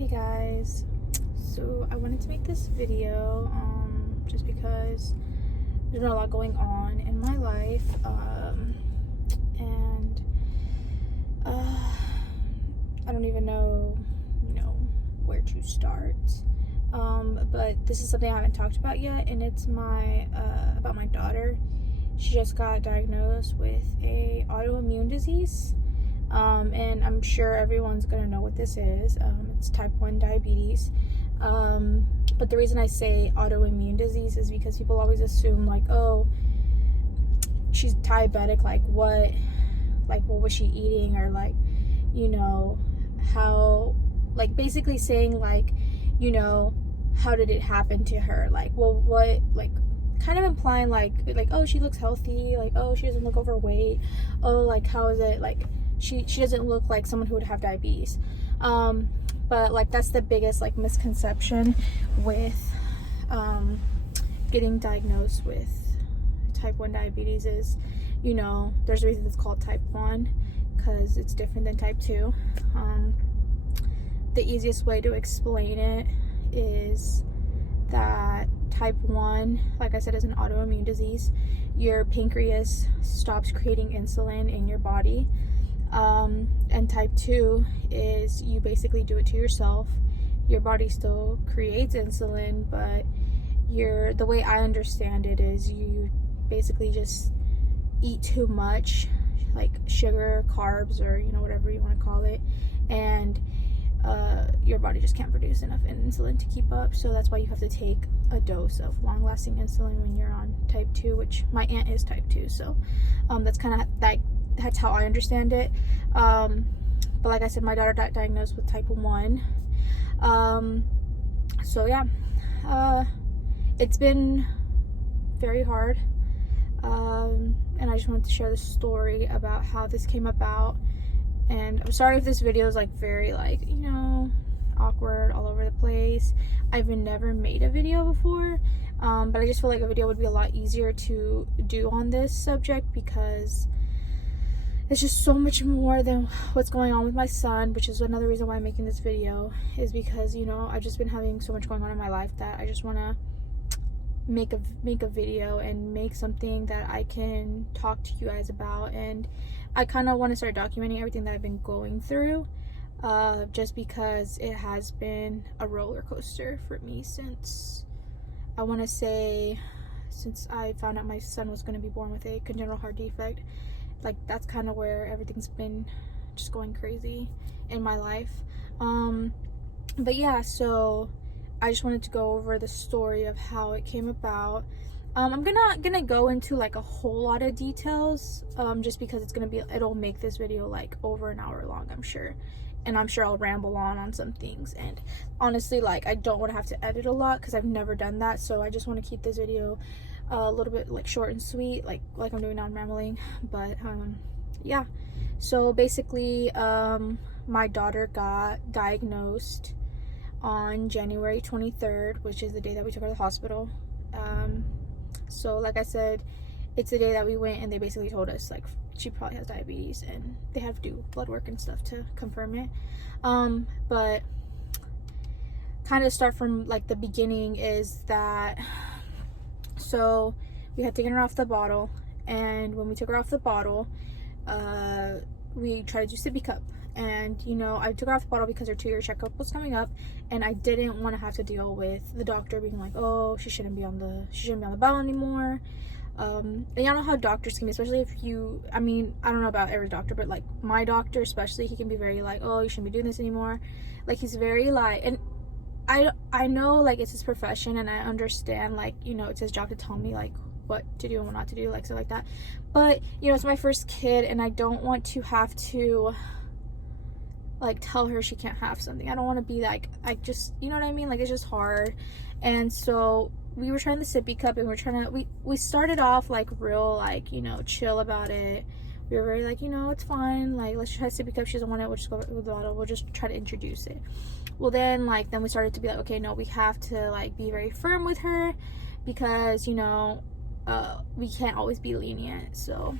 Hey guys, so I wanted to make this video just because there's been a lot going on in my life, and I don't even know where to start, but this is something I haven't talked about yet, and it's about my daughter. She just got diagnosed with a autoimmune disease. And I'm sure everyone's gonna know what this is. It's type 1 diabetes. But the reason I say autoimmune disease is because people always assume like, oh, she's diabetic, what was she eating, or how, basically saying how did it happen to her? Kind of implying oh, she looks healthy, oh, she doesn't look overweight, oh, how is it, she doesn't look like someone who would have diabetes. But that's the biggest misconception with getting diagnosed with type 1 diabetes is, there's a reason it's called type 1, because it's different than type 2. The easiest way to explain it is that type 1, like I said, is an autoimmune disease. Your pancreas stops creating insulin in your body. And type 2 is you basically do it to yourself. Your body still creates insulin, but the way I understand it is you basically just eat too much, like sugar, carbs, or whatever you want to call it, and your body just can't produce enough insulin to keep up. So that's why you have to take a dose of long-lasting insulin when you're on type 2, which my aunt is type 2. So that's kind of that's how I understand it. But like I said, my daughter got diagnosed with type 1. So yeah, it's been very hard. And I just wanted to share the story about how this came about. And I'm sorry if this video is very awkward, all over the place. I've never made a video before, but I just feel like a video would be a lot easier to do on this subject because it's just so much more than what's going on with my son, which is another reason why I'm making this video, is because I've just been having so much going on in my life that I just want to make a video and make something that I can talk to you guys about. And I kind of want to start documenting everything that I've been going through, just because it has been a roller coaster for me since I found out my son was going to be born with a congenital heart defect. That's kind of where everything's been just going crazy in my life. But yeah, so I just wanted to go over the story of how it came about. I'm not gonna go into a whole lot of details, just because it'll make this video over an hour long, I'm sure. And I'm sure I'll ramble on some things. And honestly, I don't want to have to edit a lot because I've never done that. So I just want to keep this video a little bit short and sweet, like I'm doing now, I'm rambling. But yeah, so basically my daughter got diagnosed on January 23rd, which is the day that we took her to the hospital. So like I said, it's the day that we went, and they basically told us she probably has diabetes, and they have to do blood work and stuff to confirm it. But kind of start from the beginning is that, so we had taken her off the bottle, and when we took her off the bottle, we tried to do sippy cup. And I took her off the bottle because her 2-year checkup was coming up, and I didn't want to have to deal with the doctor being oh, she shouldn't be on the bottle anymore. And y'all know how doctors can be, especially if I don't know about every doctor, but my doctor especially, he can be very oh, you shouldn't be doing this anymore. He's very and I know it's his profession, and I understand it's his job to tell me what to do and what not to do, stuff like that. But it's my first kid, and I don't want to have to tell her she can't have something. I don't want to be just, you know what I mean? It's just hard. And so we were trying the sippy cup, and we started off real chill about it. We were very it's fine, let's try sippy cup. She doesn't want it, we'll just go with the bottle, we'll just try to introduce it. Well, then then we started to be okay, no, we have to be very firm with her, because we can't always be lenient. So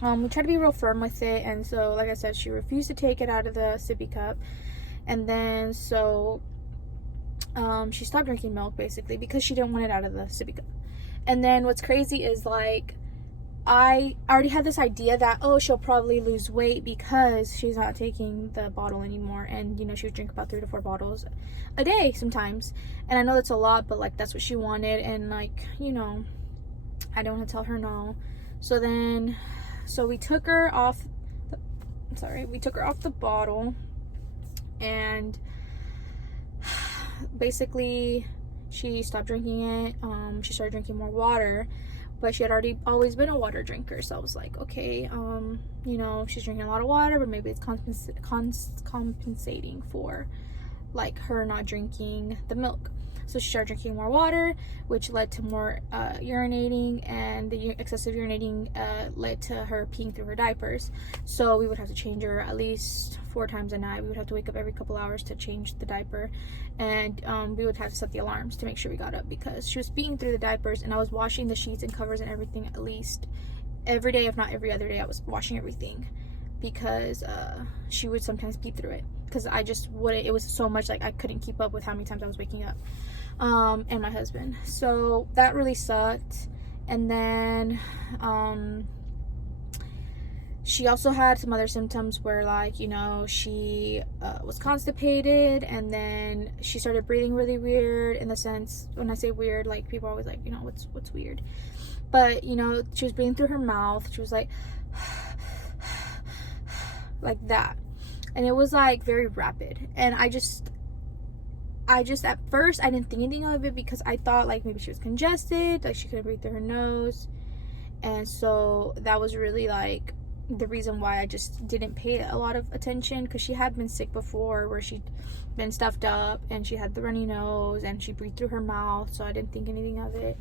we tried to be real firm with it, and so like I said, she refused to take it out of the sippy cup. And then so she stopped drinking milk basically because she didn't want it out of the sippy cup. And then what's crazy is like I already had this idea that, oh, she'll probably lose weight because she's not taking the bottle anymore. And, you know, she would drink about 3 to 4 bottles a day sometimes. And I know that's a lot, but, like, that's what she wanted. And, like, you know, I don't want to tell her no. So then, we took her off, we took her off the bottle. And basically, she stopped drinking it. She started drinking more water. But she had always been a water drinker, so I was like, okay, you know, she's drinking a lot of water, but maybe it's compensating for, like, her not drinking the milk. So she started drinking more water, which led to more urinating, and the excessive urinating led to her peeing through her diapers. So we would have to change her at least 4 times a night. We would have to wake up every couple hours to change the diaper, and we would have to set the alarms to make sure we got up because she was peeing through the diapers, and I was washing the sheets and covers and everything at least every day, if not every other day. I was washing everything because she would sometimes pee through it because I just wouldn't. It was so much, like, I couldn't keep up with how many times I was waking up. And my husband. So that really sucked. And then she also had some other symptoms where, like, you know, she was constipated, and then she started breathing really weird, in the sense, when I say weird, like, people are always like, you know, what's weird, but, you know, she was breathing through her mouth. She was like like that, and it was like very rapid. And I just at first I didn't think anything of it because I thought, like, maybe she was congested, like she couldn't breathe through her nose. And so that was really, like, the reason why I just didn't pay a lot of attention, because she had been sick before where she'd been stuffed up and she had the runny nose and she breathed through her mouth, so I didn't think anything of it.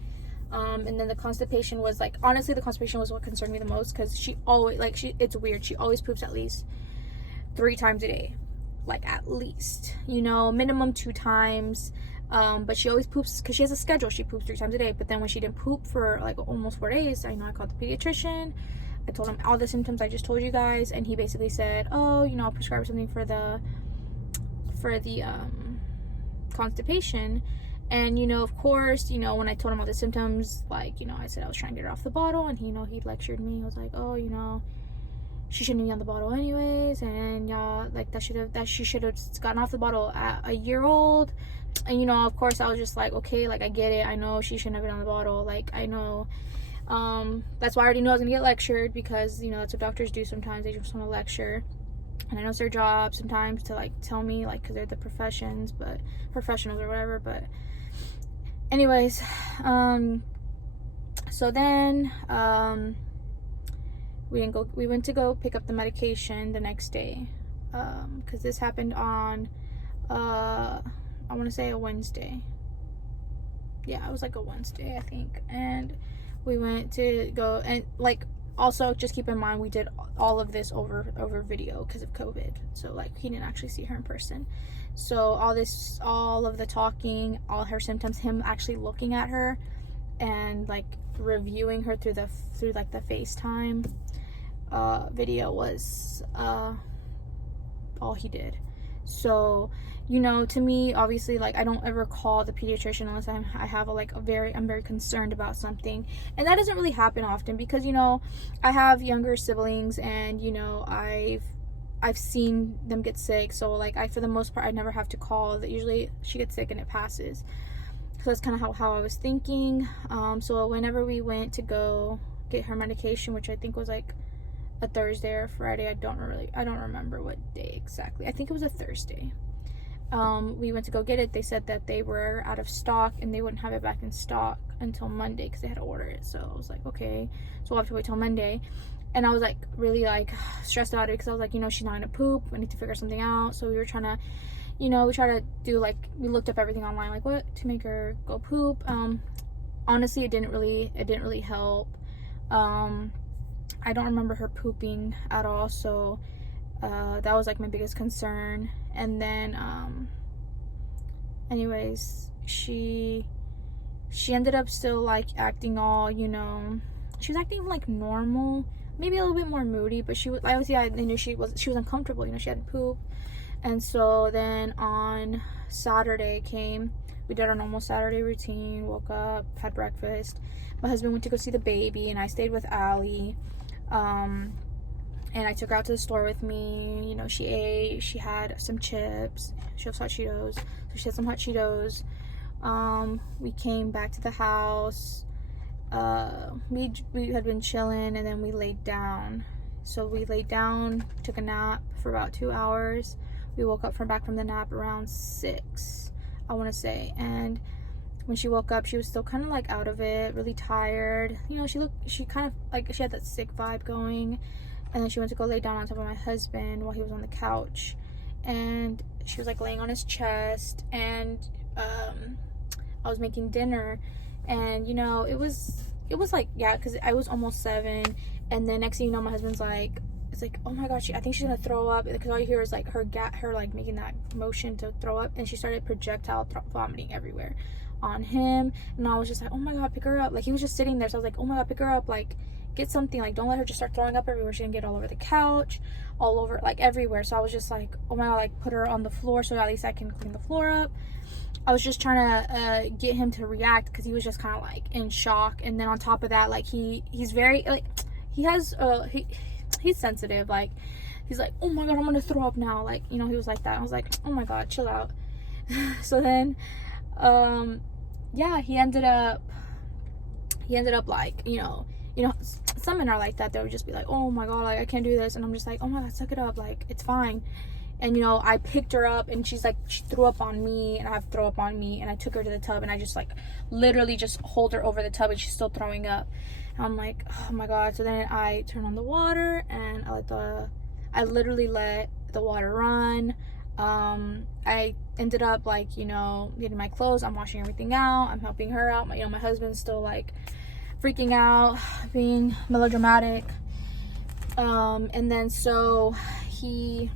And then the constipation was, like, honestly, the constipation was what concerned me the most, because she always, like, it's weird, she always poops at least 3 times a day. Like, at least, you know, minimum 2 times. But she always poops because she has a schedule. She poops 3 times a day. But then when she didn't poop for, like, almost 4 days, I called the pediatrician. I told him all the symptoms I just told you guys, and he basically said, oh, you know, I'll prescribe her something for the constipation. And, you know, of course, you know, when I told him all the symptoms, like, you know, I said I was trying to get her off the bottle, and he, you know, he lectured me. He was like, oh, you know, she shouldn't be on the bottle anyways, and y'all, like, she should have gotten off the bottle at a year old. And, you know, of course, I was just like, okay, like, I get it, I know she shouldn't have been on the bottle, like, I know. That's why I already knew I was gonna get lectured, because, you know, that's what doctors do sometimes. They just want to lecture, and I know it's their job sometimes to, like, tell me, like, because they're the professionals or whatever. But anyways, so then we went to go pick up the medication the next day, because this happened on I want to say a Wednesday. Yeah, it was like a Wednesday, I think. And we went to go, and, like, also just keep in mind we did all of this over video because of COVID, so, like, he didn't actually see her in person. So all of the talking, all her symptoms, him actually looking at her and, like, reviewing her through the FaceTime video was all he did. So, you know, to me, obviously, like, I don't ever call the pediatrician unless I'm very concerned about something. And that doesn't really happen often because, you know, I have younger siblings, and, you know, I've seen them get sick. So, like, for the most part, I never have to call. That usually she gets sick and it passes. So that's kind of how I was thinking. So whenever we went to go get her medication, which I think was like a Thursday or Friday, I don't remember what day exactly. I think it was a Thursday. We went to go get it. They said that they were out of stock and they wouldn't have it back in stock until Monday because they had to order it. So I was like, okay, so we'll have to wait till Monday. And I was, like, really, like, stressed out because I was like, you know, she's not gonna poop. I need to figure something out. So we were trying to, you know, we looked up everything online, like, what to make her go poop. Honestly, it didn't really help. I don't remember her pooping at all. So that was, like, my biggest concern. And then anyways, she ended up still, like, acting all, you know, she was acting like normal, maybe a little bit more moody, but she was, obviously I knew she was uncomfortable, you know, she hadn't pooped. And so then on Saturday came, we did our normal Saturday routine, woke up, had breakfast. My husband went to go see the baby, and I stayed with Allie. And I took her out to the store with me. You know, she ate, she had some chips, she loves hot Cheetos, so she had some hot Cheetos. We came back to the house. We had been chilling, and then we laid down. So we laid down, took a nap for about 2 hours. We woke up back from the nap around 6, I want to say. And when she woke up, she was still kind of like out of it, really tired. You know, she kind of like, she had that sick vibe going. And then she went to go lay down on top of my husband while he was on the couch. And she was like laying on his chest. And I was making dinner. And, you know, it was like, yeah, because I was almost 7. And then next thing you know, my husband's like, it's like, oh my gosh, I think she's gonna throw up, because all you hear is like her like making that motion to throw up. And she started projectile vomiting everywhere on him. And I was just like, oh my god, pick her up. Like, he was just sitting there, so I was like, oh my god, pick her up, like, get something, like, don't let her just start throwing up everywhere. She can get all over the couch, all over, like, everywhere. So I was just like, oh my god, like, put her on the floor so at least I can clean the floor up. I was just trying to get him to react, because he was just kind of like in shock. And then on top of that, like, he's very, like, he's sensitive. Like, he's like, oh my god, I'm gonna throw up now, like, you know, he was like that. I was like, oh my god, chill out. So then yeah, he ended up like, you know, some men are like that. They would just be like, oh my god, like, I can't do this. And I'm just like, oh my god, suck it up, like, it's fine. And, you know, I picked her up, and she's like, she threw up on me, and I have throw up on me. And I took her to the tub, and I just like literally just hold her over the tub, and she's still throwing up. And I'm like, oh my god. So then I turned on the water, and I literally let the water run. I ended up, like, you know, getting my clothes, I'm washing everything out, I'm helping her out. My husband's still like freaking out, being melodramatic. And then so he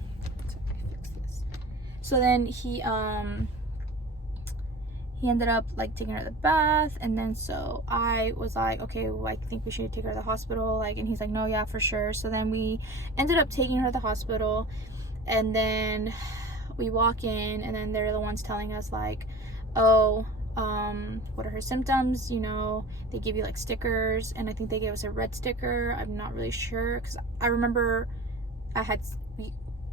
ended up like taking her to the bath. And then so I was like, okay, well, I think we should take her to the hospital, like, and he's like, no, yeah, for sure. So then we ended up taking her to the hospital, and then we walk in, and then they're the ones telling us like, oh, what are her symptoms? You know, they give you like stickers, and I think they gave us a red sticker. I'm not really sure, because I remember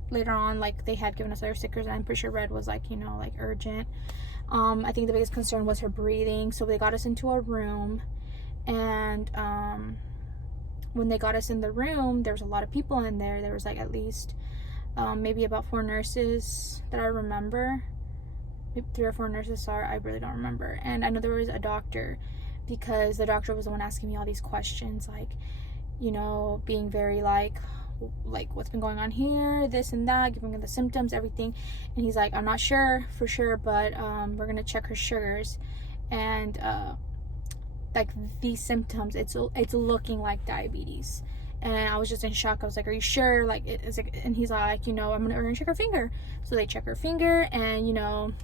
later on, like, they had given us other stickers, and I'm pretty sure red was like, you know, like urgent. I think the biggest concern was her breathing. So they got us into a room, and when they got us in the room, there was a lot of people in there. There was like at least maybe about 4 nurses that I remember. Maybe 3 or 4 nurses, sorry, I really don't remember. And I know there was a doctor, because the doctor was the one asking me all these questions, like, you know, being very like what's been going on here, this and that, giving her the symptoms, everything. And he's like, I'm not sure for sure, but we're gonna check her sugars, and like, these symptoms, it's looking like diabetes. And I was just in shock. I was like, are you sure? Like, it's like, and he's like, you know, we're gonna check her finger. So they check her finger, and, you know,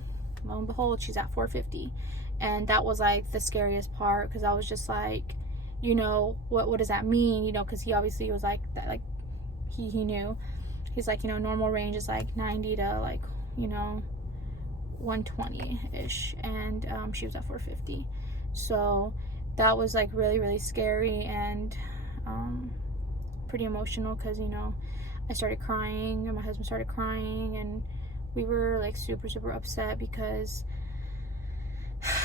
lo and behold, she's at 450. And that was like the scariest part, because I was just like, you know, what does that mean? You know, because he obviously was like that, like, he knew. He's like, you know, normal range is like 90 to like, you know, 120-ish, and she was at 450. So that was like really, really scary, and pretty emotional, because, you know, I started crying, and my husband started crying, and we were like super, super upset, because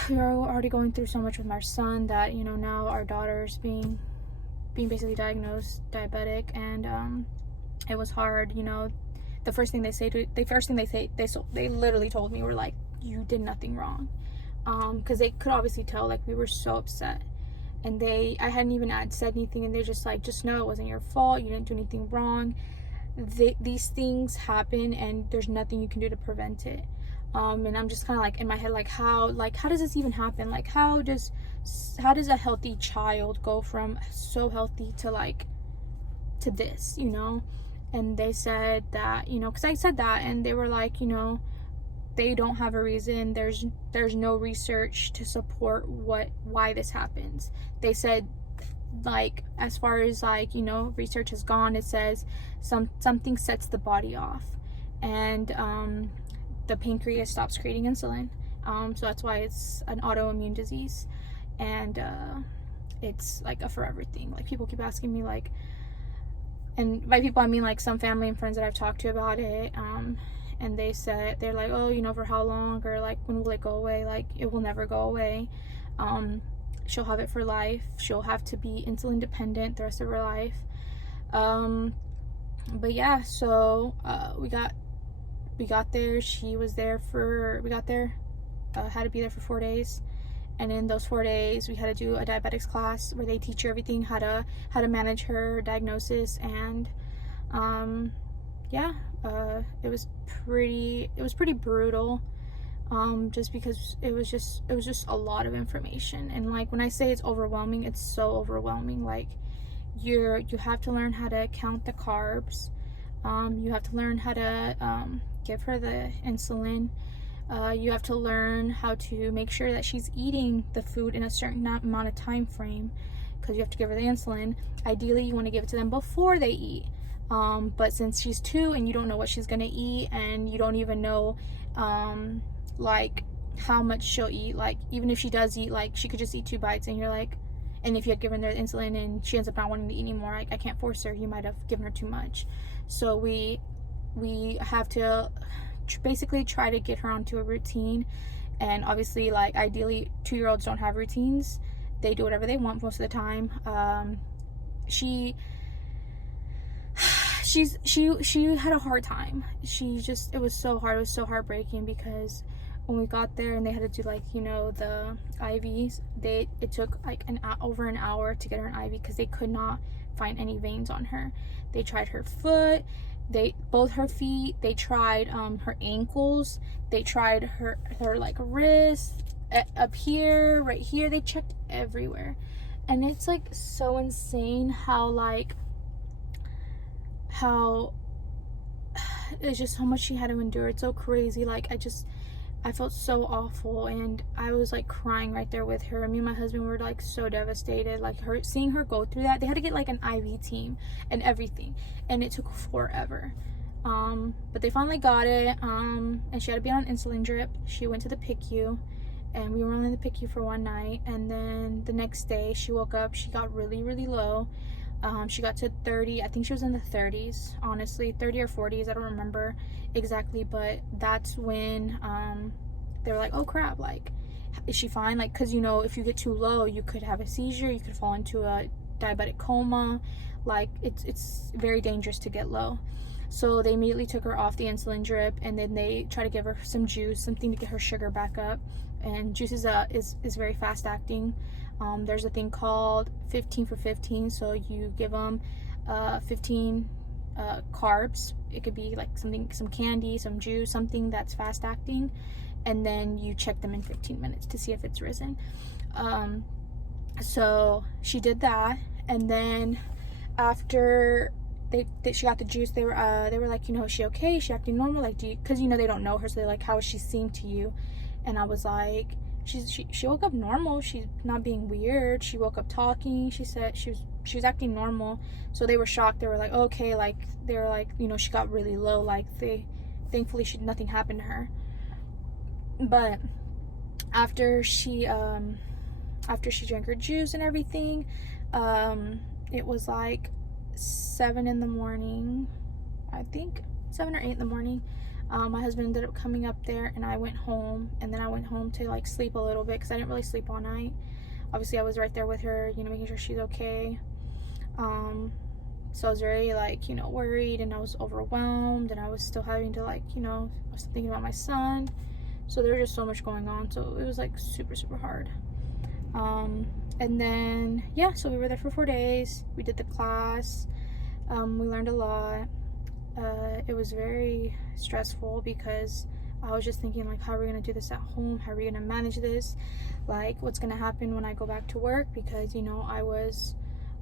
we were already going through so much with my son, that, you know, now our daughter's being basically diagnosed diabetic. And it was hard. You know, the first thing they literally told me were like, you did nothing wrong, because they could obviously tell, like, we were so upset. And I hadn't even said anything, and they're just like, just know it wasn't your fault, you didn't do anything wrong. These things happen, and there's nothing you can do to prevent it. And I'm just kind of like in my head, like, how does this even happen? Like, how does a healthy child go from so healthy to this, you know? And they said that, you know, because I said that, and they were like, you know, they don't have a reason. There's no research to support why this happens. They said, like, as far as, like, you know, research has gone, it says something sets the body off. and the pancreas stops creating insulin. So that's why it's an autoimmune disease, and it's like a forever thing. Like, people keep asking me, like, and by people I mean like some family and friends that I've talked to about it, and they said, they're like, oh, you know, for how long, or like, when will it go away? Like, it will never go away. She'll have it for life. She'll have to be insulin dependent the rest of her life. But yeah, so we got there. She was there for, we got there, had to be there for 4 days. And in those 4 days, we had to do a diabetics class where they teach you everything, how to manage her diagnosis. And yeah, it was pretty brutal, just because it was just a lot of information. And like, when I say it's overwhelming, it's so overwhelming. Like, you have to learn how to count the carbs. You have to learn how to give her the insulin. You have to learn how to make sure that she's eating the food in a certain amount of time frame, because you have to give her the insulin. Ideally, you want to give it to them before they eat. But since she's 2 and you don't know what she's gonna eat, and you don't even know like how much she'll eat, like, even if she does eat, like, she could just eat 2 bites, and you're like, and if you had given her the insulin and she ends up not wanting to eat anymore, I can't force her. You might have given her too much. So we have to basically try to get her onto a routine. And obviously, like, ideally 2-year-olds don't have routines. They do whatever they want most of the time. She had a hard time. It was so hard. It was so heartbreaking, because when we got there and they had to do, like, you know, the IVs, it took like over an hour to get her an IV, because they could not find any veins on her. They tried her foot, both her feet, they tried her ankles, they tried her like wrist, up here, right here, they checked everywhere. And it's like so insane how it's just so much she had to endure. It's so crazy. Like, I felt so awful, and I was like crying right there with her. Me and my husband were like so devastated, like, seeing her go through that. They had to get like an IV team and everything, and it took forever. But they finally got it, and she had to be on an insulin drip. She went to the PICU, and we were only in the PICU for 1 night, and then the next day she woke up, she got really, really low. She got to 30, I think she was in the 30s, honestly, 30 or 40s, I don't remember exactly. But that's when they were like, oh crap, like, is she fine? Like, because, you know, if you get too low, you could have a seizure, you could fall into a diabetic coma. Like, it's very dangerous to get low. So they immediately took her off the insulin drip, and then they try to give her some juice, something to get her sugar back up. And juice is very fast acting. There's a thing called 15 for 15. So you give them 15 carbs. It could be like some candy, some juice, something that's fast acting, and then you check them in 15 minutes to see if it's risen. So she did that, and then after she got the juice, they were like, you know, is she okay? Is she acting normal? Like, because, you know, they don't know her, so they're like, how is she seem to you? And I was like, she woke up normal. She's not being weird. She woke up talking. She said she was acting normal. So they were shocked. They were like, okay, like, they were like, you know, she got really low. Like, thankfully nothing happened to her. But after she drank her juice and everything, it was like 7 in the morning, I think 7 or 8 in the morning. My husband ended up coming up there, and I went home, and then I went home to like sleep a little bit, because I didn't really sleep all night. Obviously I was right there with her, you know, making sure she's okay. So I was very, like, you know, worried, and I was overwhelmed, and I was still having to, like, you know, I was thinking about my son. So there was just so much going on, so it was like super, super hard. And then, yeah, so we were there for 4 days. We did the class. We learned a lot. It was very stressful, because I was just thinking, like, how are we going to do this at home? How are we going to manage this? Like, what's going to happen when I go back to work? Because, you know, I was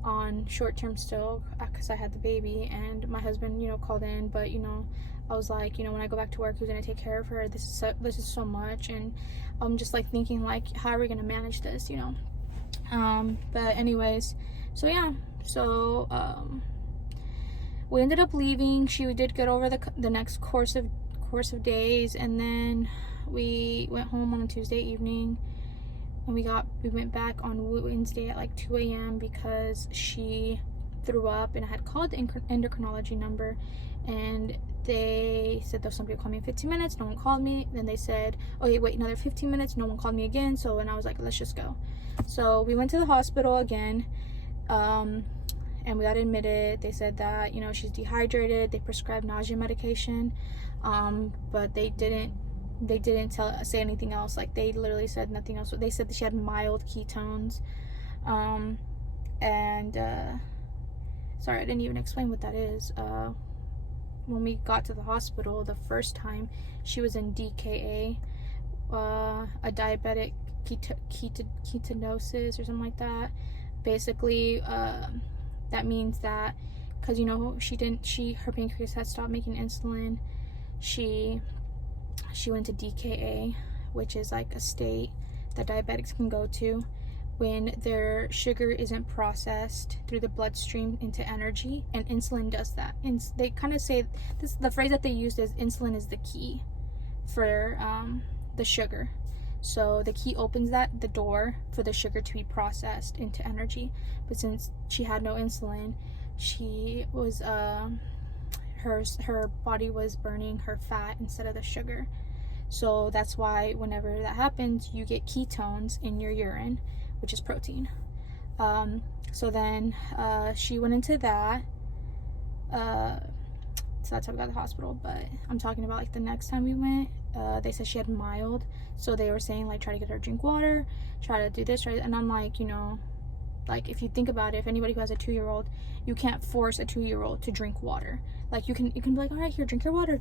on short-term still, because I had the baby, and my husband, you know, called in. But, you know, I was like, you know, when I go back to work, who's going to take care of her? This is so much. And I'm just like thinking, like, how are we going to manage this, you know? But anyways, so yeah, so we ended up leaving. She did get over the next course of days, and then we went home on a Tuesday evening, and we went back on Wednesday at like 2 a.m. because she threw up, and I had called the endocrinology number, and they said there's somebody call me in 15 minutes. No one called me. Then they said, okay, wait another 15 minutes. No one called me again. So, and I was like, let's just go. So we went to the hospital again, and we got admitted. They said that, you know, she's dehydrated. They prescribed nausea medication, but they didn't say anything else. Like, they literally said nothing else. They said that she had mild ketones, sorry, I didn't even explain what that is. When we got to the hospital the first time, she was in DKA, a diabetic ketonosis or something like that. Basically, that means that, because, you know, her pancreas had stopped making insulin. She went to DKA, which is like a state that diabetics can go to when their sugar isn't processed through the bloodstream into energy, and insulin does that. And they kind of say this, the phrase that they used is insulin is the key for the sugar. So the key opens the door for the sugar to be processed into energy. But since she had no insulin, she was her body was burning her fat instead of the sugar. So that's why whenever that happens, you get ketones in your urine, which is protein. So then she went into that. So that's how we got to the hospital. But I'm talking about like the next time we went, they said she had mild. So they were saying like, try to get her to drink water, try to do this, right? And I'm like, you know, like, if you think about it, if anybody who has a 2-year-old, you can't force a 2-year-old to drink water. Like, you can be like, all right, here, drink your water.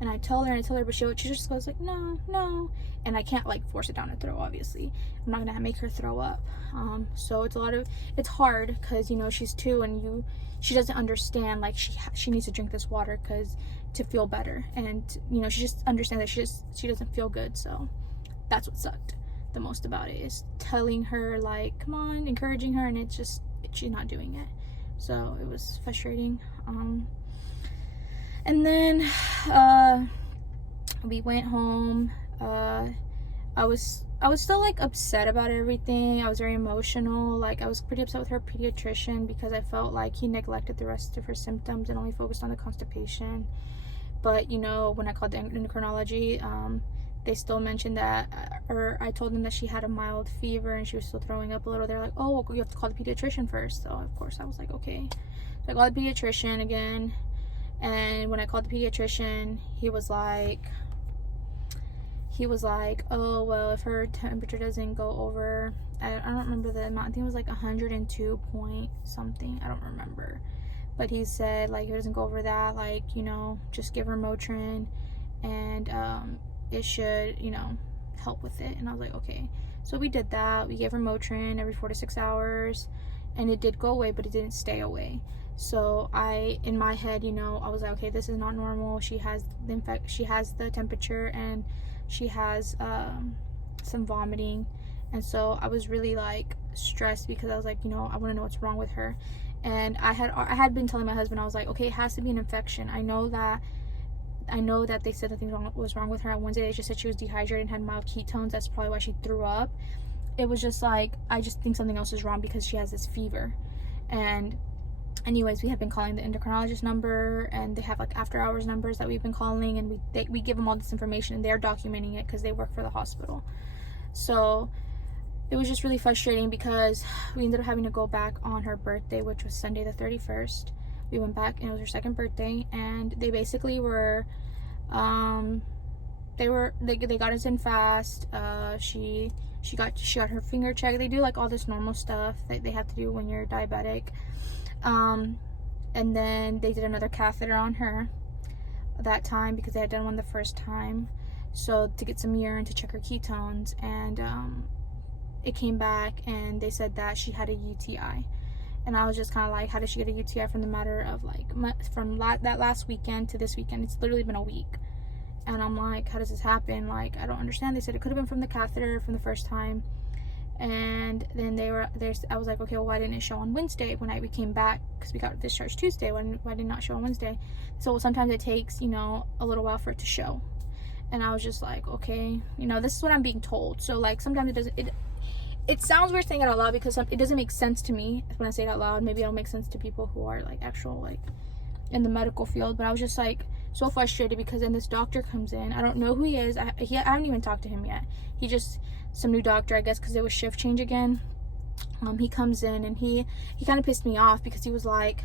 And I tell her, but she just goes like, no. And I can't like force it down her throat, obviously. I'm not gonna make her throw up. So it's hard because, you know, she's 2 and she doesn't understand, like, she needs to drink this water to feel better. And, you know, she just understands that she doesn't feel good. So that's what sucked the most about it, is telling her like, come on, encouraging her, and it's just, she's not doing it. So it was frustrating. And then we went home. I was still like upset about everything. I was very emotional. Like, I was pretty upset with her pediatrician because I felt like he neglected the rest of her symptoms and only focused on the constipation. But, you know, when I called the endocrinology, they still mentioned that, or I told them that she had a mild fever and she was still throwing up a little. They're like, oh, well, you have to call the pediatrician first. So of course I was like, okay. So I called the pediatrician again, and when I called the pediatrician, he was like, oh, well, if her temperature doesn't go over, I don't remember the amount, I think it was like 102 point something, I don't remember, but he said, like, if it doesn't go over that, like, you know, just give her Motrin, and it should, you know, help with it. And I was like, okay. So we did that. We gave her Motrin every 4 to 6 hours, and it did go away, but it didn't stay away. So in my head, you know, I was like, okay, this is not normal. She has the temperature, and she has some vomiting. And so I was really like stressed because I was like, you know, I want to know what's wrong with her. And I had been telling my husband, I was like, okay, it has to be an infection. I know that they said nothing was wrong with her on Wednesday. They just said she was dehydrated and had mild ketones. That's probably why she threw up. It was just like, I just think something else is wrong because she has this fever. And anyways, we had been calling the endocrinologist number, and they have like after hours numbers that we've been calling, and we give them all this information, and they're documenting it because they work for the hospital. So it was just really frustrating because we ended up having to go back on her birthday, which was Sunday the 31st. We went back, and it was her second birthday, and they basically were, they got us in fast. She got her finger checked. They do like all this normal stuff that they have to do when you're diabetic. And then they did another catheter on her that time because they had done one the first time, so to get some urine to check her ketones, and it came back and they said that she had a UTI. And I was just kind of like, how did she get a UTI from the matter of like that last weekend to this weekend? It's literally been a week. And I'm like, how does this happen? Like, I don't understand. They said it could have been from the catheter from the first time, And then I was like, okay, well, why didn't it show on Wednesday when we came back, because we got discharged Tuesday? Why did it not show on Wednesday? So sometimes it takes, a little while for it to show. And I was just like, okay, this is what I'm being told. So like sometimes it sounds weird saying it out loud, because it doesn't make sense to me when I say it out loud. Maybe it'll make sense to people who are like actual like in the medical field, but I was just like so frustrated, because then this doctor comes in. I don't know who he is. I haven't even talked to him yet. He just some new doctor, I guess, because it was shift change again. He comes in and he kind of pissed me off, because he was like,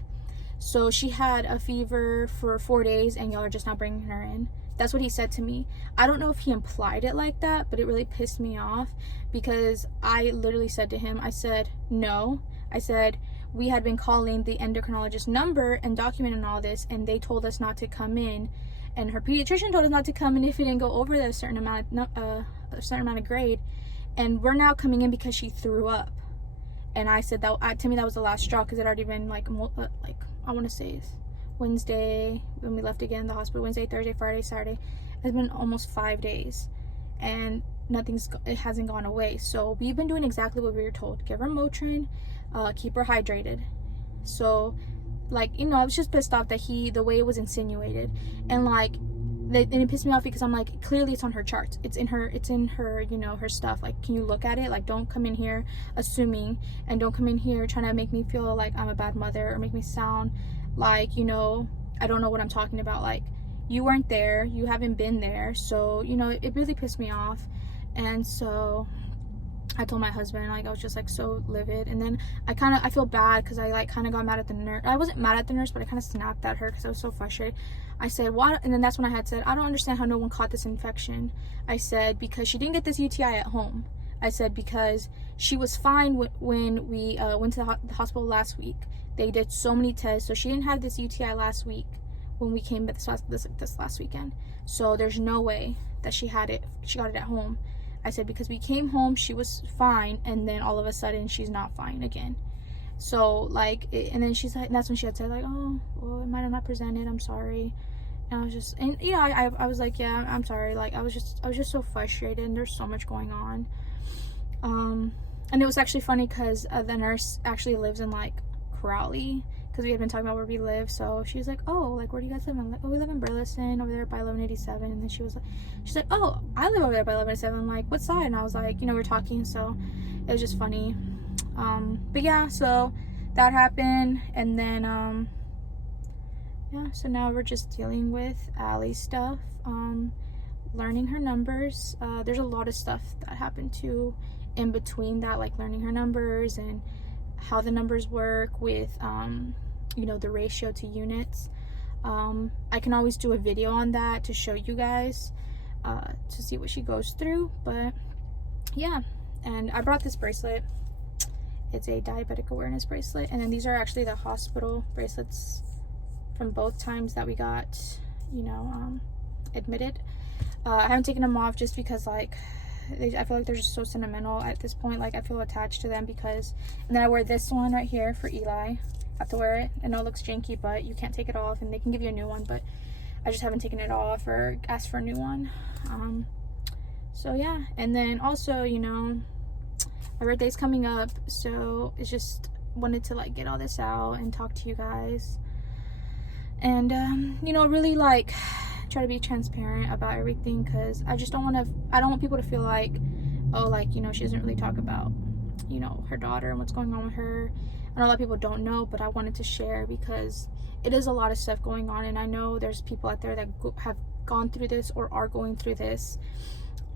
so she had a fever for 4 days and y'all are just not bringing her in. That's what he said to me. I don't know if he implied it like that, but it really pissed me off, because I literally said to him, I said, no. I said, we had been calling the endocrinologist number and documenting all this, and they told us not to come in, and her pediatrician told us not to come in if it didn't go over a certain amount of grade, and we're now coming in because she threw up. And I said that to me that was the last straw, because it already been like I want to say Wednesday when we left again the hospital, Wednesday, Thursday, Friday, Saturday. It's been almost 5 days, and it hasn't gone away. So we've been doing exactly what we were told: give her Motrin, keep her hydrated. So like, I was just pissed off that the way it was insinuated, and like and it pissed me off, because I'm like, clearly it's on her charts, it's in her her stuff. Like, can you look at it? Like, don't come in here assuming, and don't come in here trying to make me feel like I'm a bad mother, or make me sound like I don't know what I'm talking about. Like, you weren't there, you haven't been there. So it really pissed me off. And so I told my husband, like, I was just like so livid. And then I feel bad, because I like kind of got mad at the nurse. I wasn't mad at the nurse, but I kind of snapped at her, because I was so frustrated. I said, what? And then that's when I had said, I don't understand how no one caught this infection. I said, because she didn't get this UTI at home. I said, because she was fine when we went to the hospital last week. They did so many tests, so she didn't have this UTI last week when we came this last weekend. So there's no way that she got it at home. I said, because we came home, she was fine, and then all of a sudden she's not fine again. So like, and then she's like, that's when she had said like, oh, well, it might have not presented, I'm sorry. And I was just, and I was like, yeah, I'm sorry. Like, I was just so frustrated, and there's so much going on. And it was actually funny, because the nurse actually lives in like Crowley, because we had been talking about where we live. So she was like, oh, like, where do you guys live? I'm like, oh, we live in Burleson, over there by 1187. And then she's like, oh, I live over there by 1187. I'm like, what side? And I was like, we're talking. So it was just funny. But yeah, so that happened. And then yeah, so now we're just dealing with Allie's stuff, learning her numbers. There's a lot of stuff that happened too in between that, like learning her numbers and how the numbers work with the ratio to units. I can always do a video on that to show you guys, to see what she goes through. But yeah, and I brought this bracelet. It's a diabetic awareness bracelet, and then these are actually the hospital bracelets from both times that we got admitted. I haven't taken them off, just because like I feel like they're just so sentimental at this point. Like, I feel attached to them, because, and then I wear this one right here for Eli. I have to wear it. I know it looks janky, but you can't take it off, and they can give you a new one, but I just haven't taken it off or asked for a new one. So yeah, and then also, my birthday's coming up, so it's just wanted to like get all this out and talk to you guys, and really like try to be transparent about everything, because I just don't want people to feel like, oh, like, she doesn't really talk about her daughter and what's going on with her. I know a lot of people don't know, but I wanted to share, because it is a lot of stuff going on, and I know there's people out there that have gone through this or are going through this,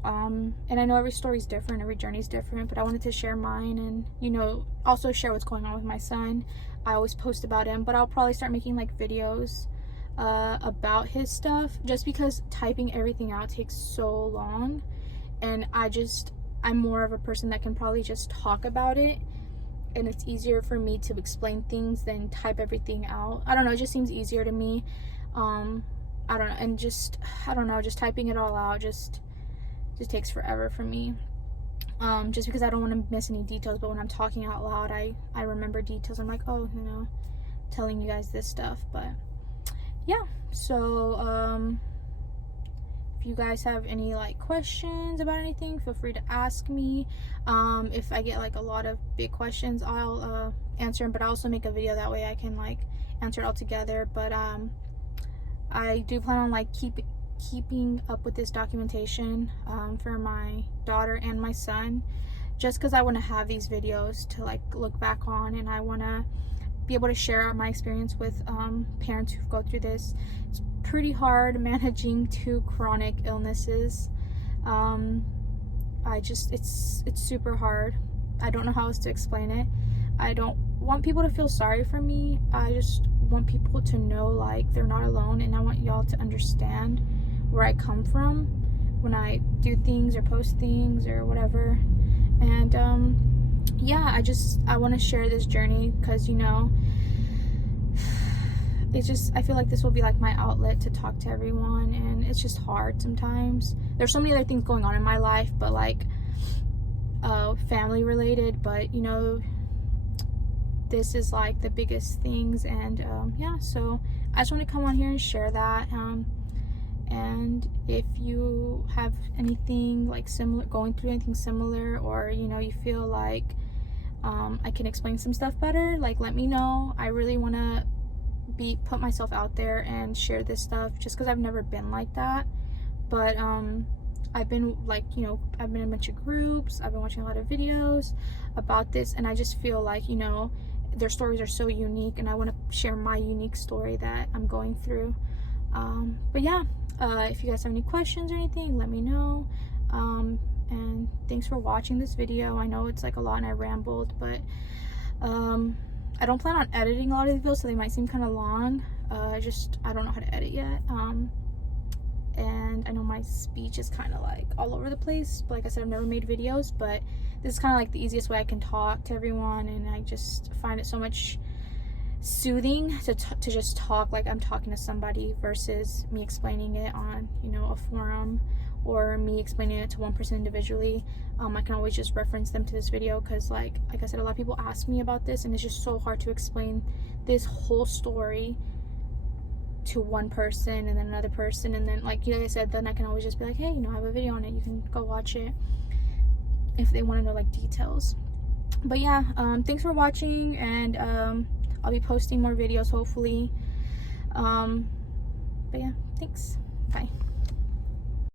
and I know every story's different, every journey's different, but I wanted to share mine, and also share what's going on with my son. I always post about him, but I'll probably start making like videos about his stuff, just because typing everything out takes so long, and I'm more of a person that can probably just talk about it, and it's easier for me to explain things than type everything out. I don't know, it just seems easier to me. I don't know, and just typing it all out just takes forever for me, just because I don't want to miss any details. But when I'm talking out loud, I remember details. I'm like, oh, telling you guys this stuff. But yeah, so if you guys have any like questions about anything, feel free to ask me. If I get like a lot of big questions, I'll answer them, but I also make a video that way I can like answer it all together. But I do plan on like keeping up with this documentation for my daughter and my son, just because I want to have these videos to like look back on, and I want to be able to share my experience with parents who go through this. It's pretty hard managing 2 chronic illnesses. It's super hard. I don't know how else to explain it. I don't want people to feel sorry for me. I just want people to know like they're not alone, and I want y'all to understand where I come from when I do things or post things or whatever. And yeah, I want to share this journey because, you know, it's just, I feel like this will be like my outlet to talk to everyone, and it's just hard sometimes. There's so many other things going on in my life, but like family related, but you know, this is like the biggest things. And yeah, so I just want to come on here and share that. And if you have anything like similar, going through anything similar, or you know, you feel like I can explain some stuff better, like let me know. I really want to put myself out there and share this stuff, just because I've never been like that. But I've been like, you know, I've been in a bunch of groups, I've been watching a lot of videos about this, and I just feel like, you know, their stories are so unique, and I want to share my unique story that I'm going through. But yeah, if you guys have any questions or anything, let me know. And thanks for watching this video. I know it's like a lot and I rambled, but I don't plan on editing a lot of these videos, so they might seem kind of long. I don't know how to edit yet. And I know my speech is kind of like all over the place, but like I said, I've never made videos, but this is kind of like the easiest way I can talk to everyone, and I just find it so much soothing to just talk like I'm talking to somebody, versus me explaining it on, you know, a forum, or me explaining it to one person individually. I can always just reference them to this video, because like I said, a lot of people ask me about this, and it's just so hard to explain this whole story to one person and then another person, and then like, you know, like I said, then I can always just be like, hey, you know, I have a video on it, you can go watch it if they want to know like details. But yeah, thanks for watching, and I'll be posting more videos hopefully. But yeah, thanks, bye.